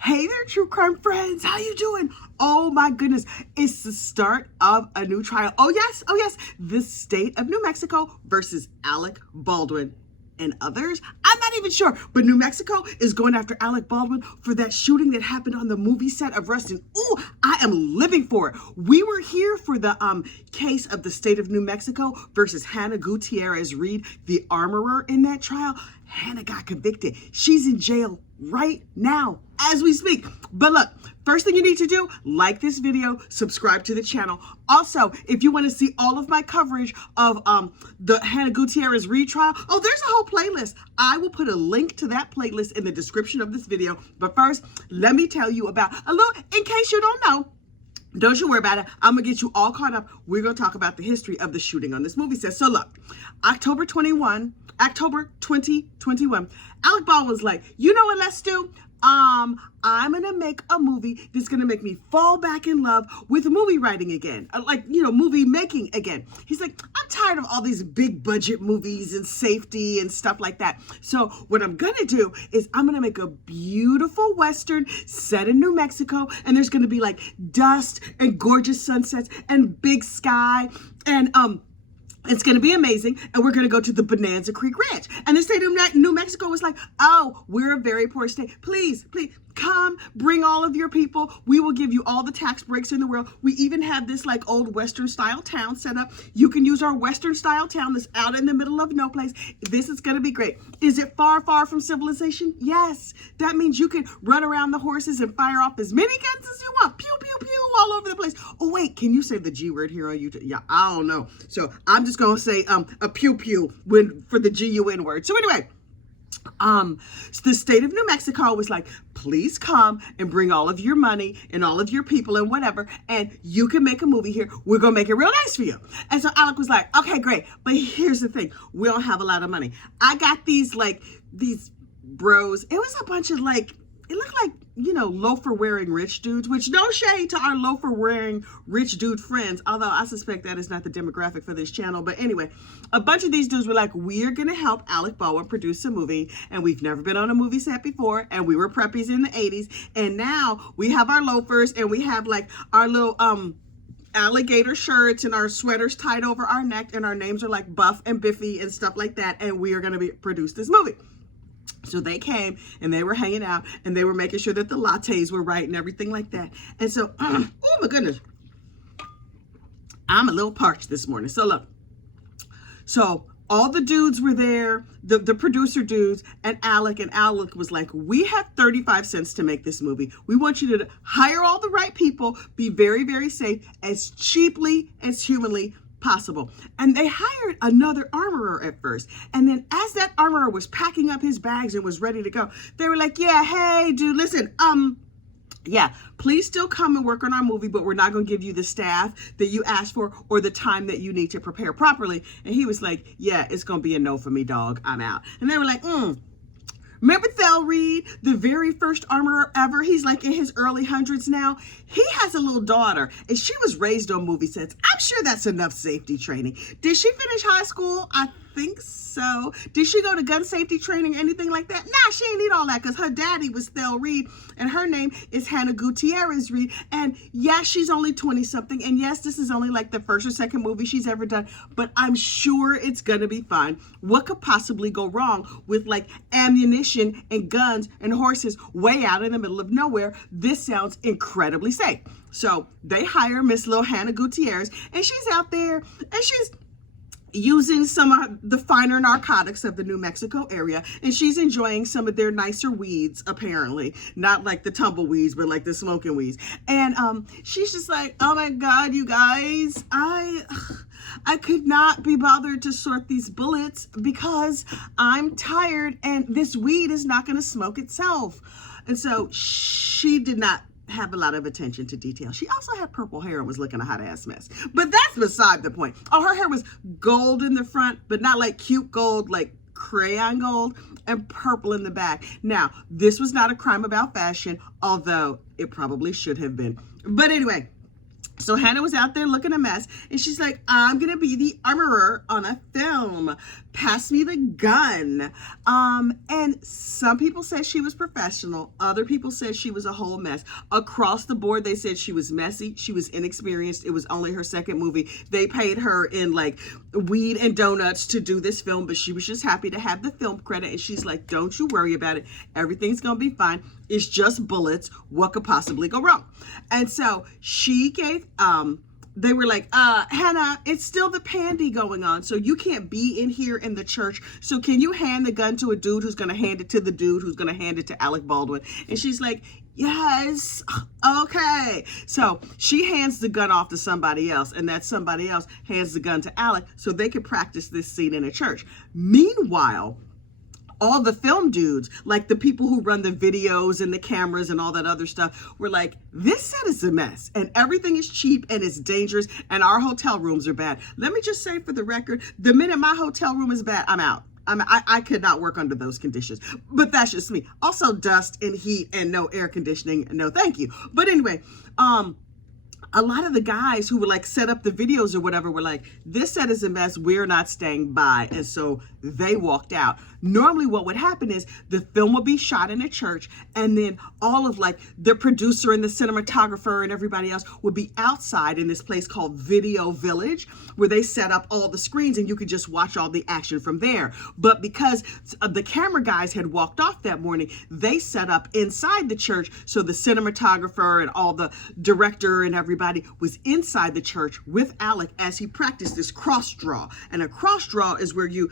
Hey there, true crime friends. How you doing? Oh my goodness. It's the start of a new trial. Oh yes. The state of New Mexico versus Alec Baldwin and others. I'm not even sure, but New Mexico is going after Alec Baldwin for that shooting that happened on the movie set of Rustin. Ooh, I am living for it. We were here for the case of the state of New Mexico versus Hannah Gutierrez Reed, the armorer in that trial. Hannah got convicted. She's in jail right now as we speak. But look, first thing you need to do, like this video, subscribe to the channel. Also, if you want to see all of my coverage of the Hannah Gutierrez Reed trial, oh, there's a whole playlist. I will put a link to that playlist in the description of this video. But first, let me tell you about a little, in case you don't know, don't you worry about it. I'm going to get you all caught up. We're going to talk about the history of the shooting on this movie set. So look, October 2021, Alec Baldwin was like, you know what, let's do? I'm going to make a movie that's going to make me fall back in love with movie writing again. Movie making again. He's like, I'm tired of all these big budget movies and safety and stuff like that. So what I'm going to do is I'm going to make a beautiful Western set in New Mexico. And there's going to be like dust and gorgeous sunsets and big sky and, it's going to be amazing, and we're going to go to the Bonanza Creek Ranch. And the state of New Mexico was like, oh, we're a very poor state. Please, come, bring all of your people. We will give you all the tax breaks in the world. We even have this like old Western style town set up. You can use our Western style town that's out in the middle of no place. This is going to be great. Is it far, far from civilization? Yes. That means you can run around the horses and fire off as many guns as you want. Pew, pew, pew, all over the place. Oh, wait, can you say the G word here on YouTube? Yeah, I don't know. So I'm just going to say a pew, pew for the GUN word. So anyway, the state of New Mexico was like, please come and bring all of your money and all of your people and whatever, and you can make a movie here. We're gonna make it real nice for you. And so Alec was like, okay, great, but here's the thing, we don't have a lot of money. I got these bros. It was a bunch of it looked like, loafer wearing rich dudes, which no shade to our loafer wearing rich dude friends, although I suspect that is not the demographic for this channel. But anyway, a bunch of these dudes were like, we're going to help Alec Baldwin produce a movie, and we've never been on a movie set before, and we were preppies in the 80s, and now we have our loafers, and we have like our little alligator shirts and our sweaters tied over our neck, and our names are like Buff and Biffy and stuff like that, and we are going to produce this movie. So they came and they were hanging out and they were making sure that the lattes were right and everything like that. And so, oh my goodness, I'm a little parched this morning. So look, so all the dudes were there, the producer dudes, and Alec was like, we have 35 cents to make this movie. We want you to hire all the right people, be very, very safe, as cheaply as humanly possible. And they hired another armorer at first. And then as that armorer was packing up his bags and was ready to go, they were like, yeah, hey, dude, listen, yeah, please still come and work on our movie, but we're not going to give you the staff that you asked for or the time that you need to prepare properly. And he was like, yeah, it's going to be a no for me, dog. I'm out. And they were like, Remember Thel Reed, the very first armorer ever? He's like in his early hundreds now. He has a little daughter, and she was raised on movie sets. I'm sure that's enough safety training. Did she finish high school? I think so. Did she go to gun safety training, anything like that? Nah, she ain't need all that because her daddy was Thel Reed, and her name is Hannah Gutierrez Reed. And yes, she's only 20-something, and yes, this is only like the first or second movie she's ever done, but I'm sure it's gonna be fine. What could possibly go wrong with like ammunition and guns and horses way out in the middle of nowhere? This sounds incredibly safe. So they hire Miss Lil Hannah Gutierrez, and she's out there and she's using some of the finer narcotics of the New Mexico area, and she's enjoying some of their nicer weeds, apparently, not like the tumbleweeds, but like the smoking weeds. And she's just like, oh my God, you guys, I could not be bothered to sort these bullets because I'm tired and this weed is not going to smoke itself. And so she did not have a lot of attention to detail. She also had purple hair and was looking a hot ass mess. But that's beside the point. Oh, her hair was gold in the front, but not like cute gold, like crayon gold, and purple in the back. Now, this was not a crime about fashion, although it probably should have been. But anyway, So Hannah was out there looking a mess, and she's like, I'm going to be the armorer on a film. Pass me the gun. And some people said she was professional. Other people said she was a whole mess. Across the board, they said she was messy. She was inexperienced. It was only her second movie. They paid her in like weed and donuts to do this film, but she was just happy to have the film credit. And she's like, don't you worry about it. Everything's going to be fine. It's just bullets. What could possibly go wrong? And so she gave, they were like, Hannah, it's still the pandy going on, so you can't be in here in the church. So can you hand the gun to a dude who's going to hand it to the dude who's going to hand it to Alec Baldwin? And she's like, yes, okay. So she hands the gun off to somebody else, and that somebody else hands the gun to Alec so they could practice this scene in a church. Meanwhile, all the film dudes, like the people who run the videos and the cameras and all that other stuff, were like, this set is a mess and everything is cheap and it's dangerous and our hotel rooms are bad. Let me just say for the record, the minute my hotel room is bad, I'm out. I could not work under those conditions, but that's just me. Also dust and heat and no air conditioning. No, thank you. But anyway, a lot of the guys who would like set up the videos or whatever were like, this set is a mess, we're not staying by. And so they walked out. Normally what would happen is the film would be shot in a church, and then all of like the producer and the cinematographer and everybody else would be outside in this place called Video Village, where they set up all the screens and you could just watch all the action from there. But because the camera guys had walked off that morning, they set up inside the church. So the cinematographer and all the director and everybody was inside the church with Alec as he practiced this cross draw. And a cross draw is where you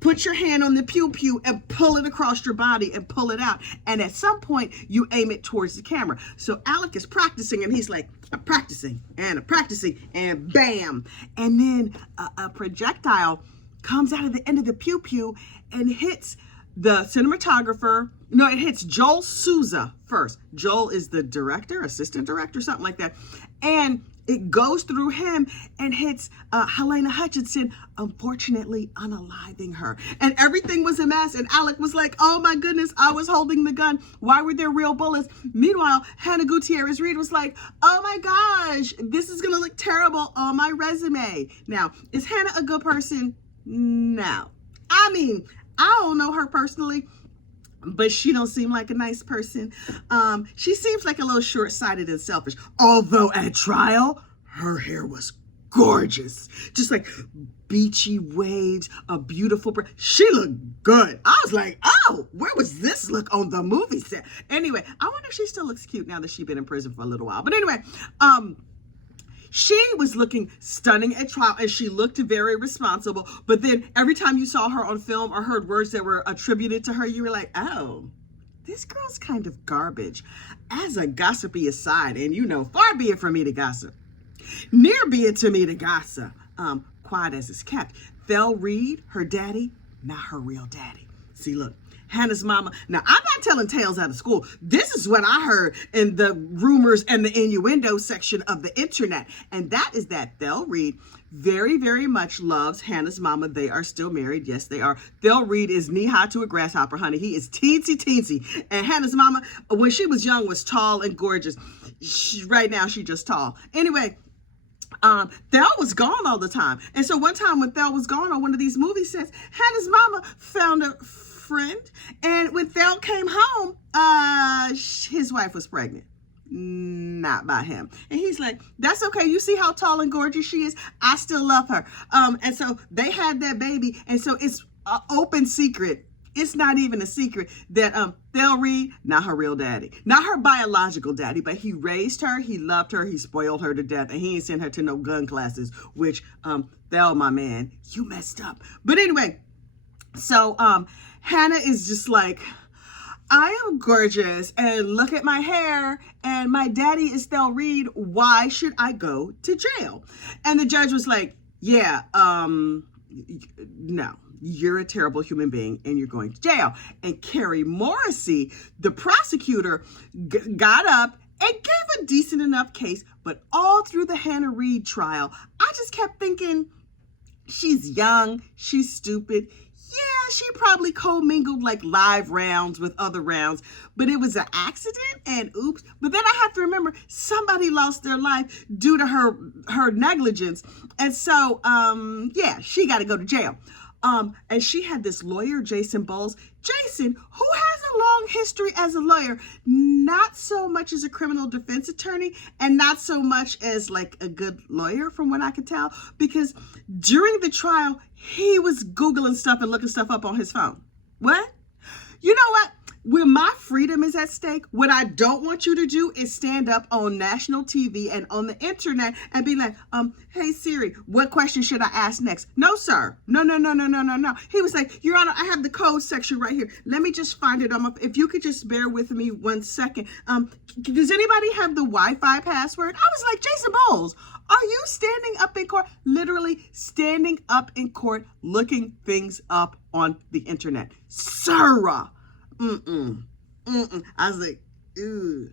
put your hand on the pew and pull it across your body and pull it out. And at some point, you aim it towards the camera. So Alec is practicing, and he's like, I'm practicing, and bam. And then a projectile comes out of the end of the pew and hits the cinematographer. No, it hits Joel Souza first. Joel is the director, assistant director, something like that. And it goes through him and hits Helena Hutchinson, unfortunately unaliving her. And everything was a mess. And Alec was like, oh my goodness, I was holding the gun. Why were there real bullets? Meanwhile, Hannah Gutierrez Reed was like, oh my gosh, this is going to look terrible on my resume. Now, is Hannah a good person? No. I mean, I don't know her personally, but she don't seem like a nice person. She seems like a little short-sighted and selfish. Although at trial, her hair was gorgeous. Just like beachy waves, a beautiful, she looked good. I was like, oh, where was this look on the movie set? Anyway, I wonder if she still looks cute now that she's been in prison for a little while. But anyway, she was looking stunning at trial, and she looked very responsible. But then every time you saw her on film or heard words that were attributed to her, you were like, oh, this girl's kind of garbage. As a gossipy aside, and you know, far be it from me to gossip, near be it to me to gossip, quiet as it's kept. Thel Reed, her daddy, not her real daddy. See, look, Hannah's mama. Now, I'm not telling tales out of school. This is what I heard in the rumors and the innuendo section of the internet. And that is that Thel Reed very, very much loves Hannah's mama. They are still married. Yes, they are. Thel Reed is knee-high to a grasshopper, honey. He is teensy. And Hannah's mama, when she was young, was tall and gorgeous. Right now, she's just tall. Anyway, Thel was gone all the time. And so one time when Thel was gone on one of these movie sets, Hannah's mama found a friend, and when Thel came home, his wife was pregnant, not by him. And he's like, that's okay, you see how tall and gorgeous she is, I still love her. And so they had that baby, and so it's an open secret. It's not even a secret that Thel Reed, not her real daddy, not her biological daddy, but he raised her, he loved her, he spoiled her to death, and he ain't sent her to no gun classes, which Thel, my man, you messed up. But anyway, so Hannah is just like, I am gorgeous, and look at my hair, and my daddy is Thel Reed. Why should I go to jail? And the judge was like, yeah, no, you're a terrible human being, and you're going to jail. And Carrie Morrissey, the prosecutor, got up and gave a decent enough case, but all through the Hannah Reed trial, I just kept thinking, she's young, she's stupid. yeah, she probably co-mingled like live rounds with other rounds, but it was an accident and oops. But then I have to remember somebody lost their life due to her negligence. And so, yeah, she got to go to jail. And she had this lawyer, Jason Bowles. Jason, who has a long history as a lawyer, not so much as a criminal defense attorney and not so much as like a good lawyer from what I could tell, because during the trial, he was Googling stuff and looking stuff up on his phone. What? You know what? When my freedom is at stake, what I don't want you to do is stand up on national TV and on the internet and be like, hey Siri, what question should I ask next? No, sir. No. He was like, Your Honor, I have the code section right here. Let me just find it. If you could just bear with me 1 second. Does anybody have the Wi-Fi password? I was like, Jason Bowles, are you standing up in court? Literally standing up in court, looking things up on the internet. Sir. I was like, ew.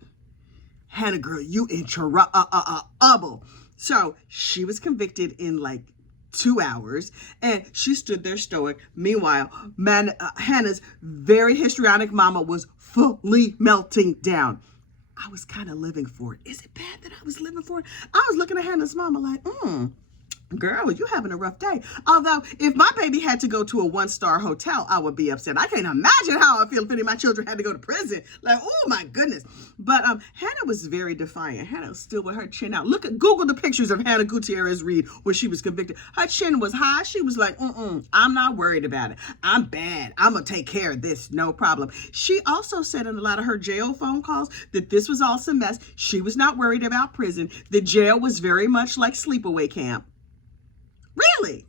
Hannah, girl, you in trouble. So she was convicted in like 2 hours and she stood there stoic. Meanwhile, Hannah's very histrionic mama was fully melting down. I was kind of living for it. Is it bad that I was living for it? I was looking at Hannah's mama like, girl, you having a rough day. Although, if my baby had to go to a 1-star hotel, I would be upset. I can't imagine how I feel if any of my children had to go to prison. Like, oh my goodness. But Hannah was very defiant. Hannah was still with her chin out. Google the pictures of Hannah Gutierrez Reed when she was convicted. Her chin was high. She was like, I'm not worried about it. I'm bad. I'm going to take care of this. No problem. She also said in a lot of her jail phone calls that this was all some mess. She was not worried about prison. The jail was very much like sleepaway camp. Really?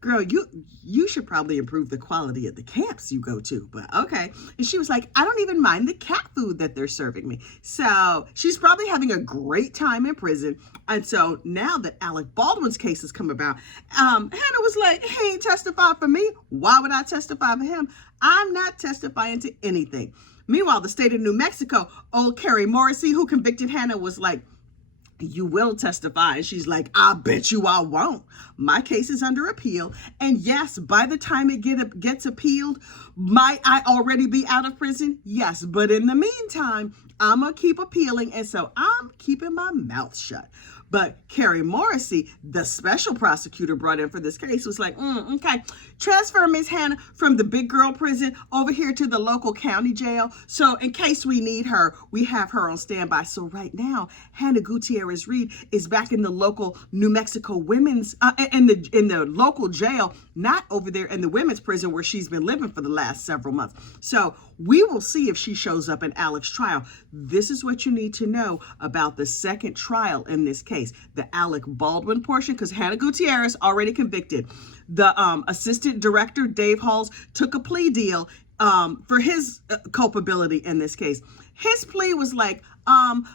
Girl, you should probably improve the quality of the camps you go to, but okay. And she was like, I don't even mind the cat food that they're serving me. So she's probably having a great time in prison. And so now that Alec Baldwin's case has come about, Hannah was like, he ain't testified for me. Why would I testify for him? I'm not testifying to anything. Meanwhile, the state of New Mexico, old Carrie Morrissey, who convicted Hannah, was like, you will testify. And she's like, I bet you I won't. My case is under appeal. And yes, by the time it gets appealed, might I already be out of prison? Yes. But in the meantime, I'm going to keep appealing. And so I'm keeping my mouth shut. But Carrie Morrissey, the special prosecutor brought in for this case, was like, okay, transfer Miss Hannah from the big girl prison over here to the local county jail. So in case we need her, we have her on standby. So right now, Hannah Gutierrez Reed is back in the local New Mexico women's, in the local jail, not over there in the women's prison where she's been living for the last several months. So we will see if she shows up in Alec's trial. This is what you need to know about the second trial in this case, the Alec Baldwin portion, because Hannah Gutierrez already convicted. The assistant director, Dave Halls, took a plea deal for his culpability in this case. His plea was like,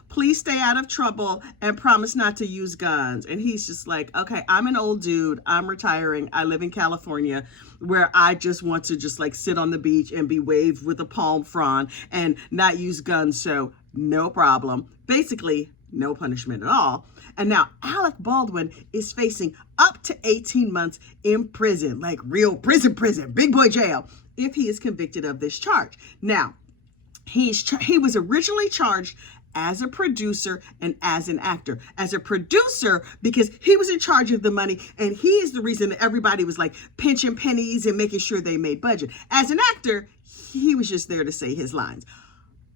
please stay out of trouble and promise not to use guns. And he's just like, okay, I'm an old dude. I'm retiring. I live in California where I just want to just like sit on the beach and be waved with a palm frond and not use guns. So no problem. Basically, no punishment at all. And now Alec Baldwin is facing up to 18 months in prison, like real prison, big boy jail, if he is convicted of this charge. Now, he was originally charged as a producer and as an actor. As a producer, because he was in charge of the money and he is the reason that everybody was like pinching pennies and making sure they made budget. As an actor, he was just there to say his lines.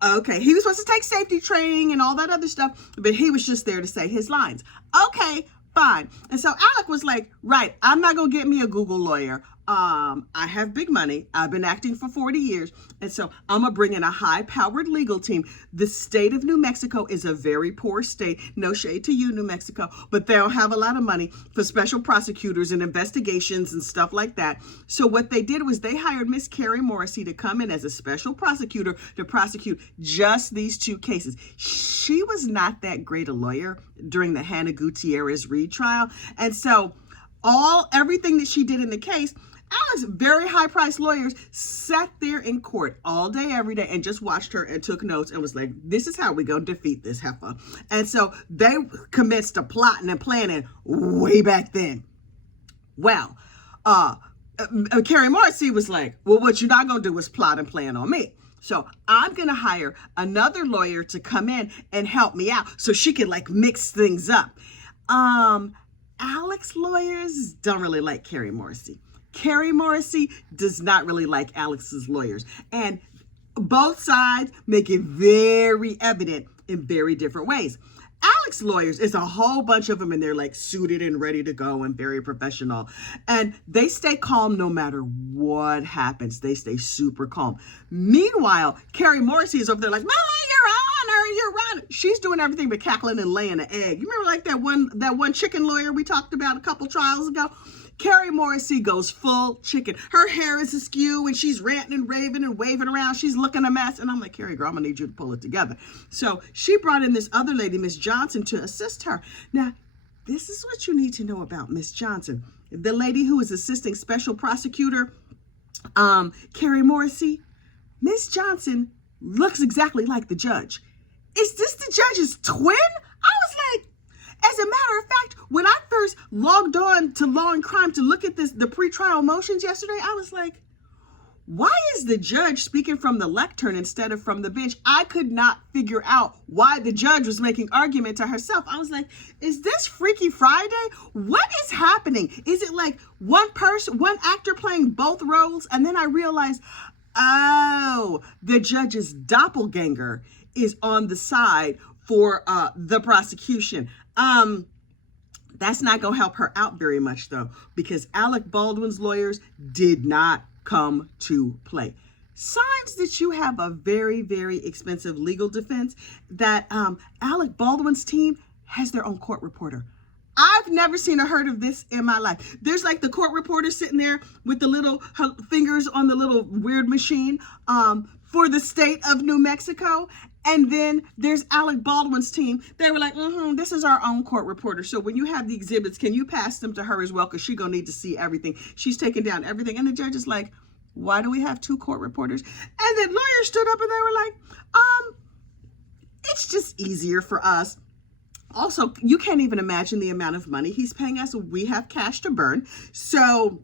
Okay, he was supposed to take safety training and all that other stuff, but he was just there to say his lines. Okay, fine. And so Alec was like, right, I'm not going to get me a Google lawyer. I have big money. I've been acting for 40 years. And so I'm going to bring in a high-powered legal team. The state of New Mexico is a very poor state. No shade to you, New Mexico, but they don't have a lot of money for special prosecutors and investigations and stuff like that. So what they did was they hired Miss Carrie Morrissey to come in as a special prosecutor to prosecute just these two cases. She was not that great a lawyer during the Hannah Gutierrez Reed trial. And so everything that she did in the case, Alec's very high-priced lawyers sat there in court all day, every day, and just watched her and took notes and was like, this is how we go defeat this heifer. And so they commenced to plotting and planning way back then. Well, Carrie Morrissey was like, well, what you're not going to do is plot and plan on me. So I'm going to hire another lawyer to come in and help me out so she can like mix things up. Alec's lawyers don't really like Carrie Morrissey. Carrie Morrissey does not really like Alex's lawyers. And both sides make it very evident in very different ways. Alec's lawyers is a whole bunch of them, and they're like suited and ready to go and very professional. And they stay calm no matter what happens. They stay super calm. Meanwhile, Carrie Morrissey is over there like, Your Honor. She's doing everything but cackling and laying an egg. You remember like that one chicken lawyer we talked about a couple trials ago? Carrie Morrissey goes full chicken. Her hair is askew and she's ranting and raving and waving around. She's looking a mess. And I'm like, Carrie, girl, I'm going to need you to pull it together. So she brought in this other lady, Miss Johnson, to assist her. Now, this is what you need to know about Miss Johnson. The lady who is assisting special prosecutor, Carrie Morrissey, Miss Johnson looks exactly like the judge. Is this the judge's twin? I was like, as a matter of fact, when I first logged on to Law and Crime to look at the pretrial motions yesterday, I was like, why is the judge speaking from the lectern instead of from the bench? I could not figure out why the judge was making argument to herself. I was like, is this Freaky Friday? What is happening? Is it like one actor playing both roles? And then I realized, oh, the judge's doppelganger is on the side for the prosecution. That's not going to help her out very much, though, because Alec Baldwin's lawyers did not come to play. Signs that you have a very, very expensive legal defense, that Alec Baldwin's team has their own court reporter. I've never seen or heard of this in my life. There's like the court reporter sitting there with the little fingers on the little weird machine for the state of New Mexico. And then there's Alec Baldwin's team. They were like, this is our own court reporter. So when you have the exhibits, can you pass them to her as well? Because she's going to need to see everything. She's taking down everything. And the judge is like, why do we have two court reporters? And the lawyer stood up and they were like, it's just easier for us. Also, you can't even imagine the amount of money he's paying us. We have cash to burn. So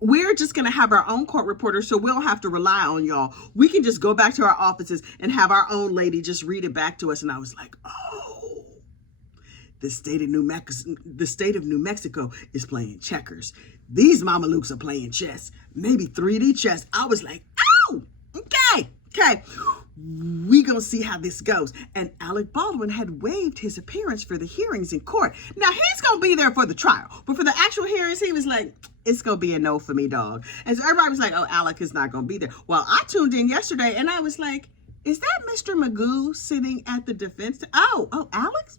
we're just going to have our own court reporter, so we don't have to rely on y'all. We can just go back to our offices and have our own lady just read it back to us. And I was like, oh, the state of New Mexico is playing checkers. These Mamalukes are playing chess, maybe 3D chess. I was like, oh, okay. We gonna see how this goes. And Alec Baldwin had waived his appearance for the hearings in court. Now he's gonna be there for the trial, but for the actual hearings, he was like, it's gonna be a no for me, dog. And so everybody was like, oh, Alec is not gonna be there. Well, I tuned in yesterday and I was like, is that Mr. Magoo sitting at the defense? Oh, Alex?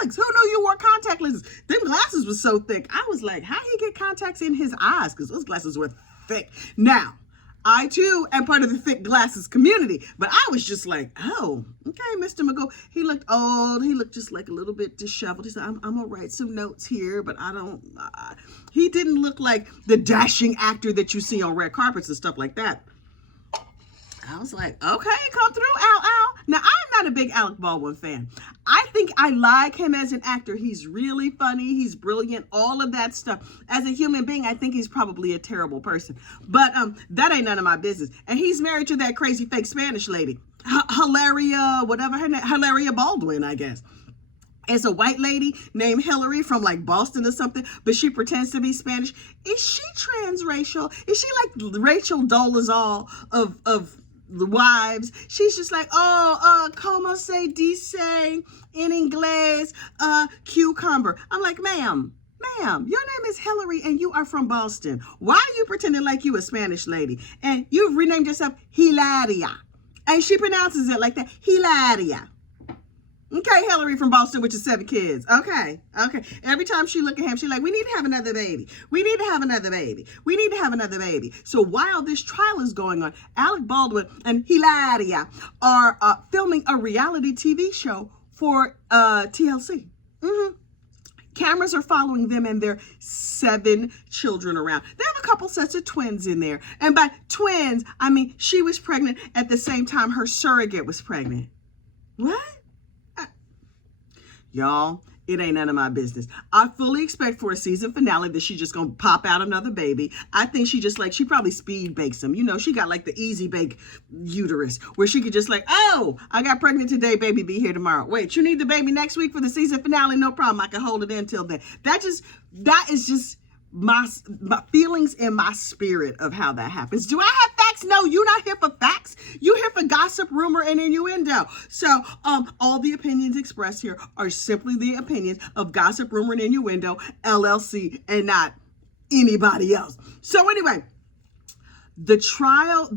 Alex, who knew you wore contact lenses? Them glasses were so thick. I was like, how he get contacts in his eyes? Because those glasses were thick. Now, I, too, am part of the thick glasses community. But I was just like, oh, okay, Mr. Magoo. He looked old. He looked just like a little bit disheveled. He said, I'm going to write some notes here, but I don't. He didn't look like the dashing actor that you see on red carpets and stuff like that. I was like, okay, come through, Al. Now, I'm not a big Alec Baldwin fan. I think I like him as an actor. He's really funny. He's brilliant. All of that stuff. As a human being, I think he's probably a terrible person. But that ain't none of my business. And he's married to that crazy fake Spanish lady. Hilaria, whatever her name, Hilaria Baldwin, I guess. It's a white lady named Hillary from like Boston or something, but she pretends to be Spanish. Is she transracial? Is she like Rachel Dolezal of the wives? She's just like, como se dice in inglés, cucumber. I'm like, ma'am, your name is Hillary and you are from Boston. Why are you pretending like you a Spanish lady? And you've renamed yourself Hilaria. And she pronounces it like that, Hilaria. Okay, Hillary from Boston with your 7 kids. Okay. Every time she look at him, she's like, we need to have another baby. We need to have another baby. We need to have another baby. So while this trial is going on, Alec Baldwin and Hilaria are filming a reality TV show for TLC. Cameras are following them and their 7 children around. They have a couple sets of twins in there. And by twins, I mean she was pregnant at the same time her surrogate was pregnant. What? Y'all, it ain't none of my business. I fully expect for a season finale that she just gonna pop out another baby. I think she just she probably speed bakes him. You know, she got like the easy bake uterus where she could just oh, I got pregnant today, baby, be here tomorrow. Wait, you need the baby next week for the season finale? No problem. I can hold it in till then. That is just my feelings and my spirit of how that happens. Do I have facts? No, you're not here for facts. You're here for gossip, rumor, and innuendo. So all the opinions expressed here are simply the opinions of Gossip, Rumor, and Innuendo LLC and not anybody else. So anyway, the trial,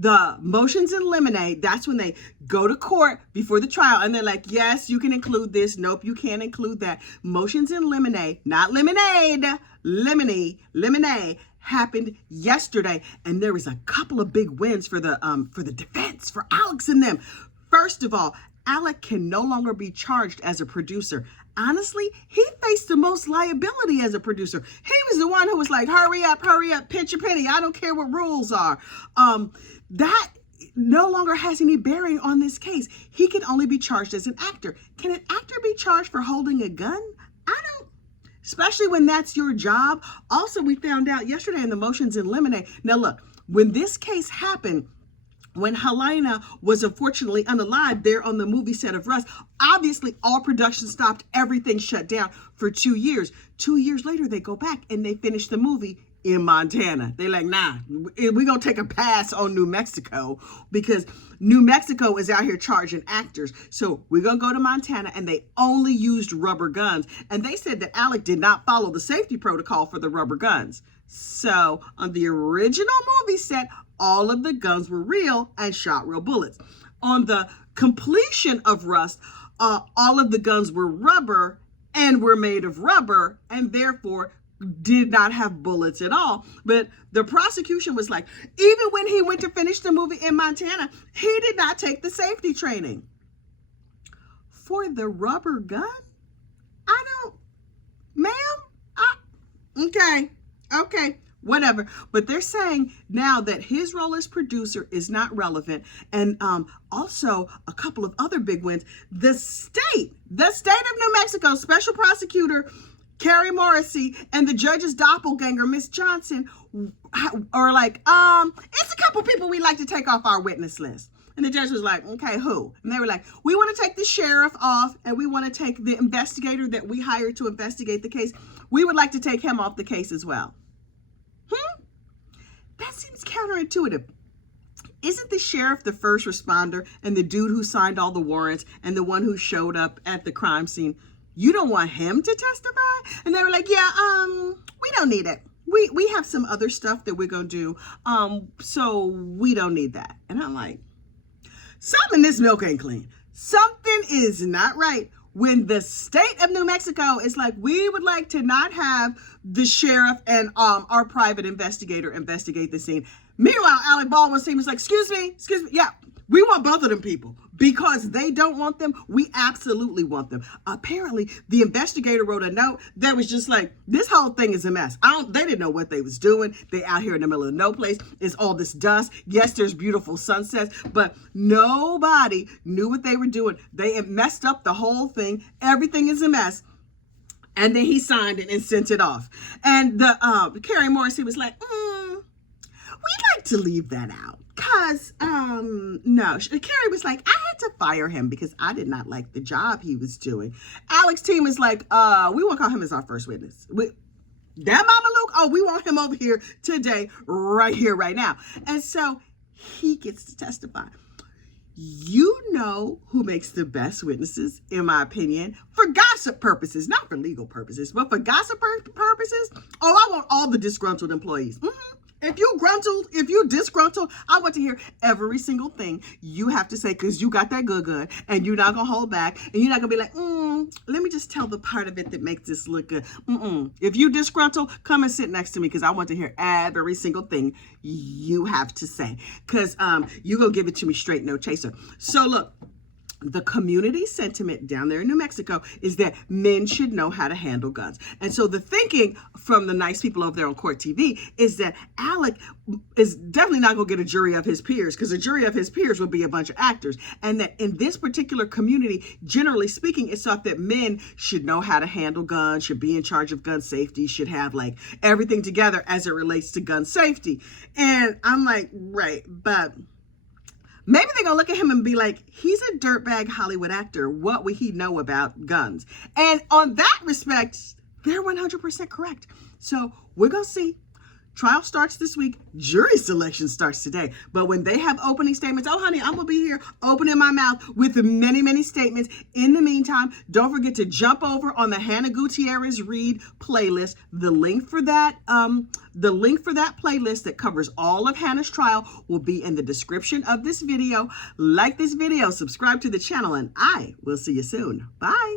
the motions in limine, that's when they go to court before the trial and they're like, yes, you can include this. Nope, you can't include that. Motions in limine, not lemonade, lemonade happened yesterday. And there was a couple of big wins for the defense, for Alex and them. First of all, Alec can no longer be charged as a producer. Honestly, he faced the most liability as a producer. He was the one who was like, hurry up, pinch a penny. I don't care what rules are. That no longer has any bearing on this case. He can only be charged as an actor. Can an actor be charged for holding a gun? I don't, especially when that's your job. Also, we found out yesterday in the motions in limine. Now look, when this case happened, when Helena was unfortunately unalive there on the movie set of Rust, obviously all production stopped, everything shut down for 2 years. 2 years later, they go back and they finish the movie in Montana. They're like, nah, we're going to take a pass on New Mexico because New Mexico is out here charging actors. So we're going to go to Montana, and they only used rubber guns. And they said that Alec did not follow the safety protocol for the rubber guns. So on the original movie set, all of the guns were real and shot real bullets. On the completion of Rust, all of the guns were rubber and were made of rubber and therefore did not have bullets at all. But the prosecution was like, even when he went to finish the movie in Montana, he did not take the safety training. For the rubber gun? I don't, ma'am, okay, whatever. But they're saying now that his role as producer is not relevant. And also a couple of other big wins. The state of New Mexico special prosecutor Carrie Morrissey and the judge's doppelganger, Miss Johnson, are like, it's a couple people we'd like to take off our witness list. And the judge was like, okay, who? And they were like, we want to take the sheriff off, and we want to take the investigator that we hired to investigate the case. We would like to take him off the case as well. That seems counterintuitive. Isn't the sheriff the first responder and the dude who signed all the warrants and the one who showed up at the crime scene? You don't want him to testify? And they were like, yeah, we don't need it. We have some other stuff that we're going to do. So we don't need that. And I'm like, something in this milk ain't clean. Something is not right. When the state of New Mexico is like, we would like to not have the sheriff and our private investigator investigate the scene. Meanwhile, Alec Baldwin's team is like, excuse me. Yeah, we want both of them people. Because they don't want them, we absolutely want them. Apparently, the investigator wrote a note that was just like, this whole thing is a mess. They didn't know what they was doing. They out here in the middle of no place. It's all this dust. Yes, there's beautiful sunsets, but nobody knew what they were doing. They messed up the whole thing. Everything is a mess. And then he signed it and sent it off. And the Carrie Morrissey was like, we'd like to leave that out. Because, no, Carrie was like, I had to fire him because I did not like the job he was doing. Alec's team is like, we won't call him as our first witness. That Mama Luke, we want him over here today, right here, right now. And so he gets to testify. You know who makes the best witnesses, in my opinion, for gossip purposes, not for legal purposes, but for gossip purposes. I want all the disgruntled employees. If you disgruntled, I want to hear every single thing you have to say because you got that good, and you're not going to hold back, and you're not going to be like, let me just tell the part of it that makes this look good. If you disgruntled, come and sit next to me because I want to hear every single thing you have to say because you're going to give it to me straight, no chaser. So look, the community sentiment down there in New Mexico is that men should know how to handle guns. And so the thinking from the nice people over there on Court TV is that Alec is definitely not going to get a jury of his peers, because a jury of his peers would be a bunch of actors. And that in this particular community, generally speaking, it's thought that men should know how to handle guns, should be in charge of gun safety, should have like everything together as it relates to gun safety. And I'm like, right, but maybe they're going to look at him and be like, he's a dirtbag Hollywood actor. What would he know about guns? And on that respect, they're 100% correct. So we're going to see. Trial starts this week. Jury selection starts today. But when they have opening statements, oh, honey, I'm going to be here opening my mouth with many, many statements. In the meantime, don't forget to jump over on the Hannah Gutierrez Reed playlist. The link for that playlist that covers all of Hannah's trial will be in the description of this video. Like this video, subscribe to the channel, and I will see you soon. Bye.